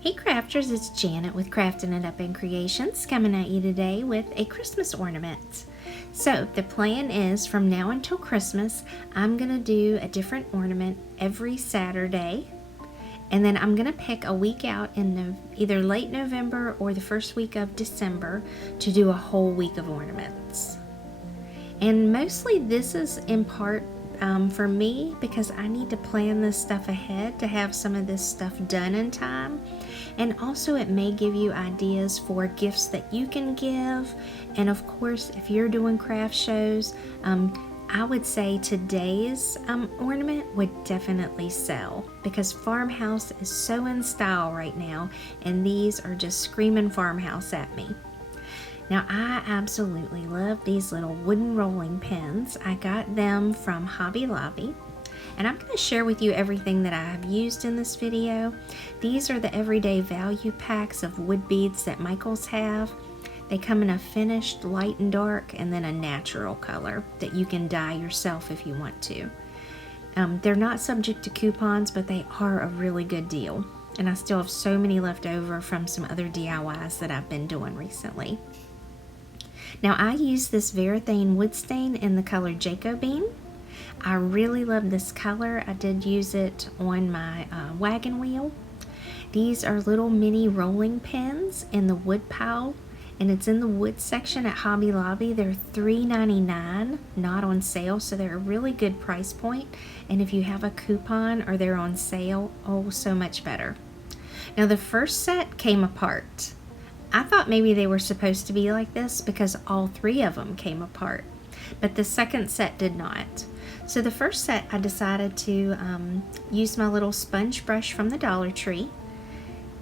Hey crafters, it's Janet with Crafting It Up and Creations coming at you today with a Christmas ornament. So the plan is from now until Christmas, I'm going to do a different ornament every Saturday. And then I'm going to pick a week out in either late November or the first week of December to do a whole week of ornaments. And mostly this is in part for me because I need to plan this stuff ahead to have some of this stuff done in time. And also it may give you ideas for gifts that you can give. And of course, if you're doing craft shows, I would say today's ornament would definitely sell because Farmhouse is so in style right now, and these are just screaming Farmhouse at me. Now I absolutely love these little wooden rolling pins. I got them from Hobby Lobby. And I'm going to share with you everything that I have used in this video. These are the everyday value packs of wood beads that Michaels have. They come in a finished, light and dark, and then a natural color that you can dye yourself if you want to. They're not subject to coupons, but they are a really good deal. And I still have so many left over from some other DIYs that I've been doing recently. Now I use this Varathane wood stain in the color Jacobine. I really love this color. I did use it on my wagon wheel. These are little mini rolling pins in the wood pile, and it's in the wood section at Hobby Lobby. They're $3.99, not on sale, so they're a really good price point. And if you have a coupon or they're on sale, oh, so much better. Now the first set came apart. I thought maybe they were supposed to be like this because all three of them came apart, but the second set did not. So the first set I decided to use my little sponge brush from the Dollar Tree,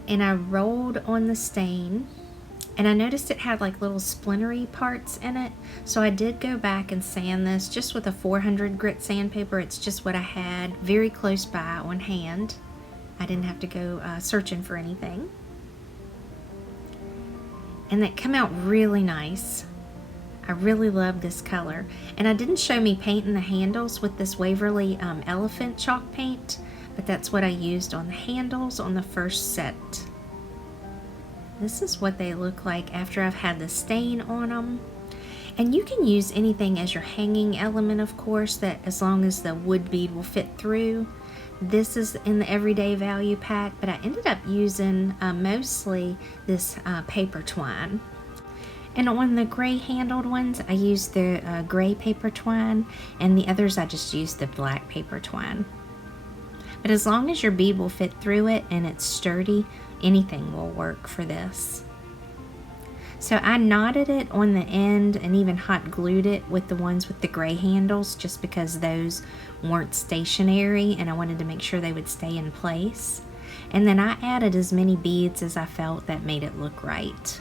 and I rolled on the stain, and I noticed it had like little splintery parts in it, so I did go back and sand this just with a 400 grit sandpaper. It's just what I had very close by on hand. I didn't have to go searching for anything. And that came out really nice. I really love this color. And I didn't show me painting the handles with this Waverly elephant chalk paint, but that's what I used on the handles on the first set. This is what they look like after I've had the stain on them. And you can use anything as your hanging element, of course, that as long as the wood bead will fit through. This is in the everyday value pack, but I ended up using mostly this paper twine. And on the gray handled ones, I used the gray paper twine, and the others I just used the black paper twine. But as long as your bead will fit through it and it's sturdy, anything will work for this. So I knotted it on the end and even hot glued it with the ones with the gray handles just because those weren't stationary and I wanted to make sure they would stay in place. And then I added as many beads as I felt that made it look right.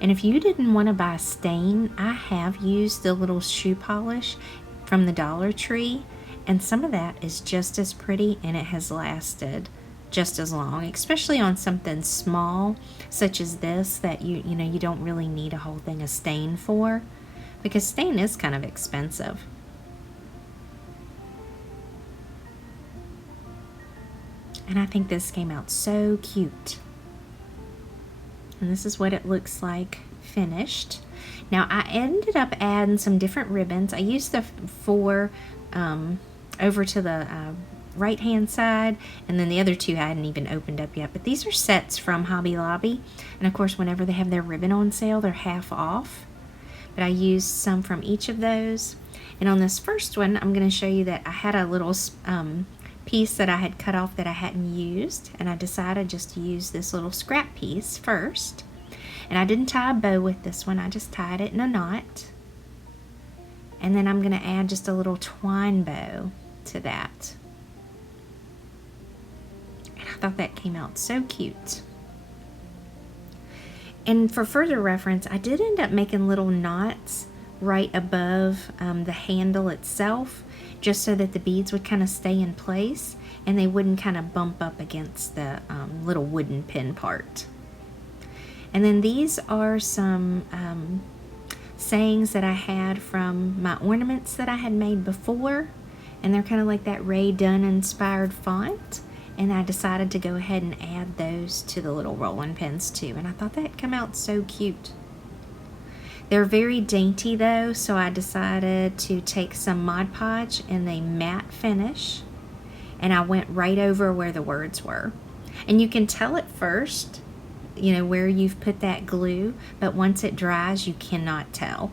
And if you didn't want to buy stain, I have used the little shoe polish from the Dollar Tree, and some of that is just as pretty and it has lasted just as long, especially on something small such as this that you don't really need a whole thing of stain for, because stain is kind of expensive. And I think this came out so cute. And this is what it looks like finished. Now I ended up adding some different ribbons. I used the 4 over to the right hand side, and then the other 2 I hadn't even opened up yet, but these are sets from Hobby Lobby, and of course whenever they have their ribbon on sale they're half off, but I used some from each of those. And on this first one I'm going to show you that I had a little piece that I had cut off that I hadn't used, and I decided just to use this little scrap piece first. And I didn't tie a bow with this one, I just tied it in a knot, and then I'm going to add just a little twine bow to that. I thought that came out so cute. And for further reference, I did end up making little knots right above the handle itself, just so that the beads would kind of stay in place and they wouldn't kind of bump up against the little wooden pin part. And then these are some sayings that I had from my ornaments that I had made before, and they're kind of like that Ray Dunn inspired font. and I decided to go ahead and add those to the little rolling pins too, and I thought that'd come out so cute. They're very dainty though, so I decided to take some Mod Podge in a matte finish, and I went right over where the words were. And you can tell at first, you know, where you've put that glue, but once it dries, you cannot tell.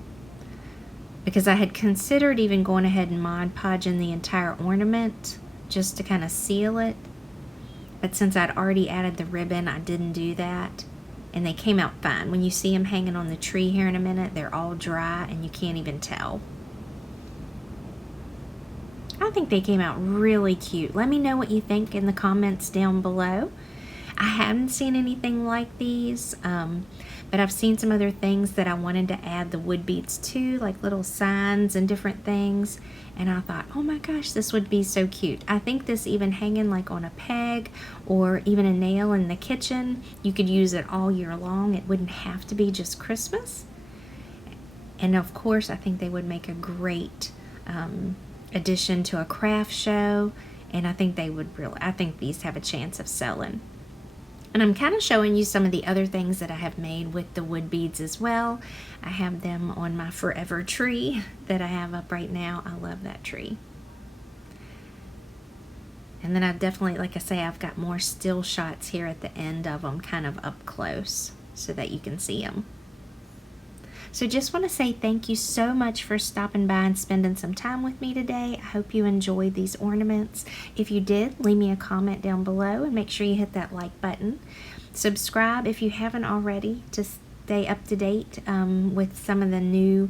Because I had considered even going ahead and Mod Podging the entire ornament just to kind of seal it. But since I'd already added the ribbon, I didn't do that. And they came out fine. When you see them hanging on the tree here in a minute, they're all dry and you can't even tell. I think they came out really cute. Let me know what you think in the comments down below. I haven't seen anything like these, but I've seen some other things that I wanted to add the wood beads to, like little signs and different things. And I thought, oh my gosh, this would be so cute. I think this even hanging like on a peg or even a nail in the kitchen. You could use it all year long. It wouldn't have to be just Christmas. And of course, I think they would make a great addition to a craft show. And I think they would really, I think these have a chance of selling. And I'm kind of showing you some of the other things that I have made with the wood beads as well. I have them on my forever tree that I have up right now. I love that tree. And then I've definitely, like I say, I've got more still shots here at the end of them, kind of up close so that you can see them. So just want to say thank you so much for stopping by and spending some time with me today. I hope you enjoyed these ornaments. If you did, leave me a comment down below and make sure you hit that like button. Subscribe if you haven't already to stay up to date with some of the new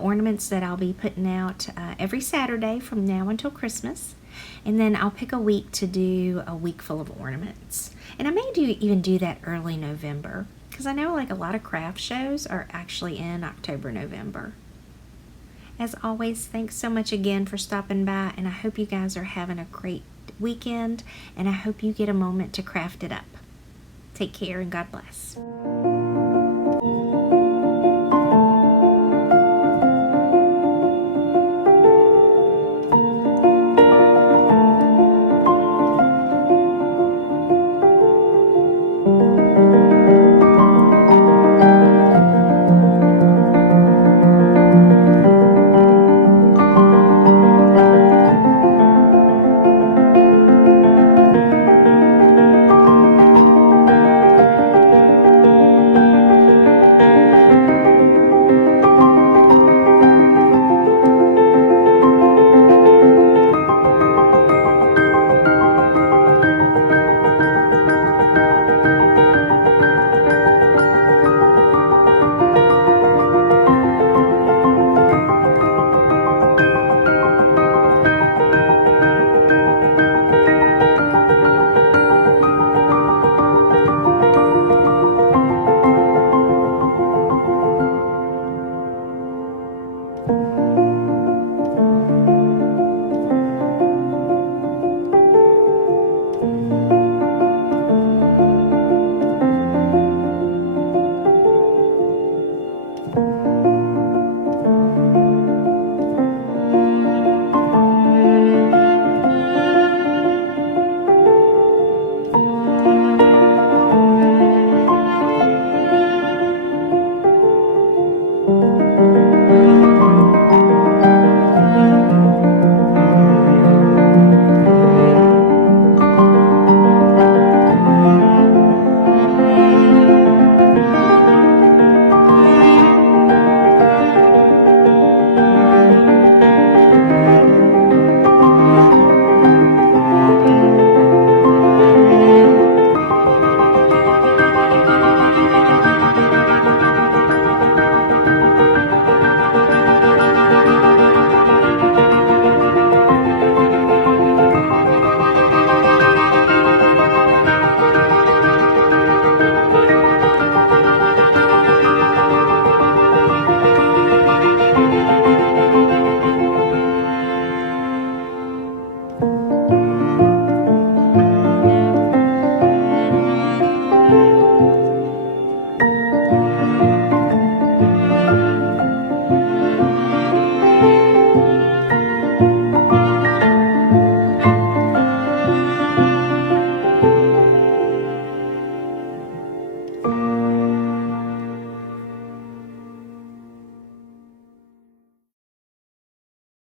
ornaments that I'll be putting out every Saturday from now until Christmas. And then I'll pick a week to do a week full of ornaments. And I may even do that early November, because I know like a lot of craft shows are actually in October, November. As always, thanks so much again for stopping by, and I hope you guys are having a great weekend, and I hope you get a moment to craft it up. Take care and God bless.